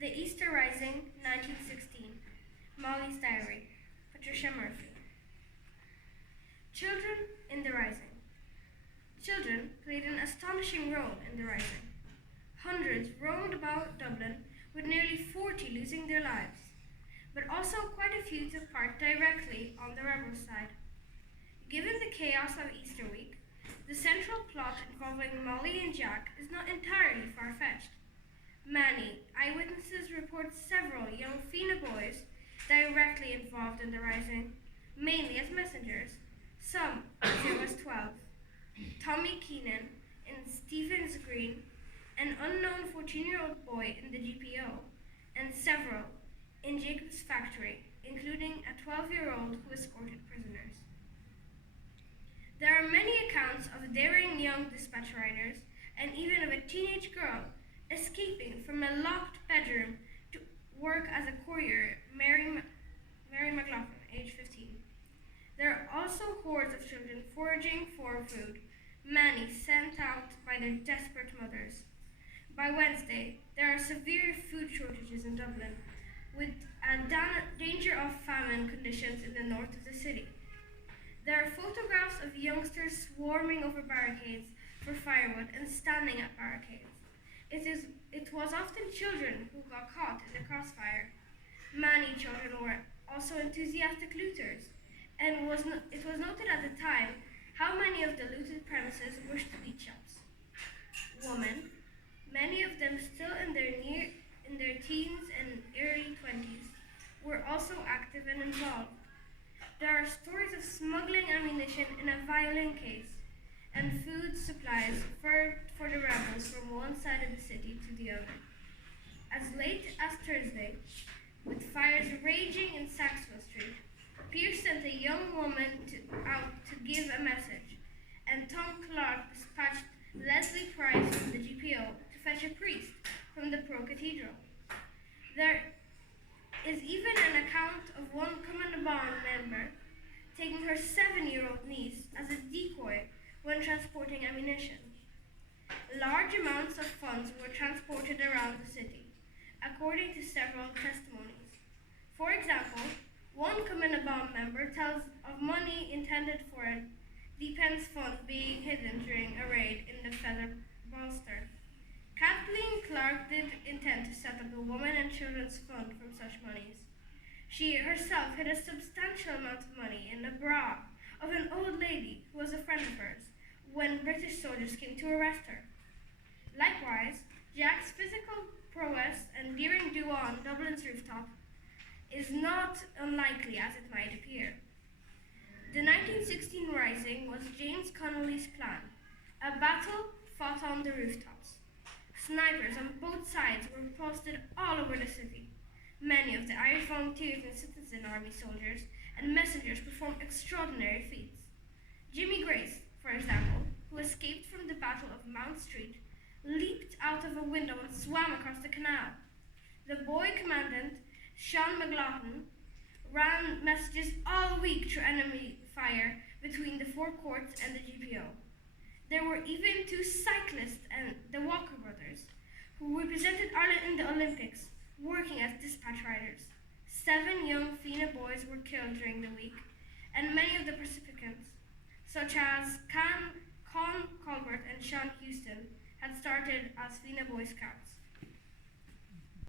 The Easter Rising, 1916. Molly's Diary. Patricia Murphy. Children in the Rising. Children played an astonishing role in the Rising. Hundreds roamed about Dublin, with nearly 40 losing their lives, but also quite a few took part directly on the rebel side. Given the chaos of Easter week, the central plot involving Molly and Jack is not entirely far-fetched. Many eyewitnesses report several young Fina boys directly involved in the Rising, mainly as messengers, some as young as 12. Tommy Keenan in Stephen's Green, an unknown 14-year-old boy in the GPO, and several in Jacob's factory, including a 12-year-old who escorted prisoners. There are many accounts of daring young dispatch riders, and even of a teenage girl escaping from a locked bedroom to work as a courier, Mary McLaughlin, age 15. There are also hordes of children foraging for food, many sent out by their desperate mothers. By Wednesday, there are severe food shortages in Dublin, with a danger of famine conditions in the north of the city. There are photographs of youngsters swarming over barricades for firewood and standing at barricades. It was often children who got caught in the crossfire. Many children were also enthusiastic looters, and it was noted at the time how many of the looted premises were street shops. Women, many of them still in their teens and early 20s, were also active and involved. There are stories of smuggling ammunition in a violin case and food supplies for the rebels from one side of the city to the other. As late as Thursday, with fires raging in Saxwell Street, Pierce sent a young woman out to give a message, and Tom Clark dispatched Leslie Price from the GPO to fetch a priest from the Pro-Cathedral. There is even an account of one Command member taking her 7-year-old niece as a decoy when transporting ammunition. Large amounts of funds were transported around the city, according to several testimonies. For example, one Command member tells of money intended for a defense fund being hidden during a raid in the Feather Bolster. Kathleen Clark did intend to set up a women and children's fund from such monies. She herself hid a substantial amount of money in the bra of an old lady who was a friend of hers when British soldiers came to arrest her. Likewise, Jack's physical prowess and daring do on Dublin's rooftop is not unlikely as it might appear. The 1916 Rising was James Connolly's plan, a battle fought on the rooftops. Snipers on both sides were posted all over the city. Many of the Irish volunteers and citizen army soldiers and messengers performed extraordinary feats. Jimmy Grace, for example, who escaped from the Battle of Mount Street, leaped out of a window and swam across the canal. The boy commandant, Sean McLaughlin, ran messages all week through enemy fire between the Four Courts and the GPO. There were even 2 cyclists and the Walker brothers, who represented Ireland in the Olympics, working as dispatch riders. 7 young Fina boys were killed during the week, and many of the participants, such as Con Colbert and Sean Houston, had started as Fina Boy Scouts.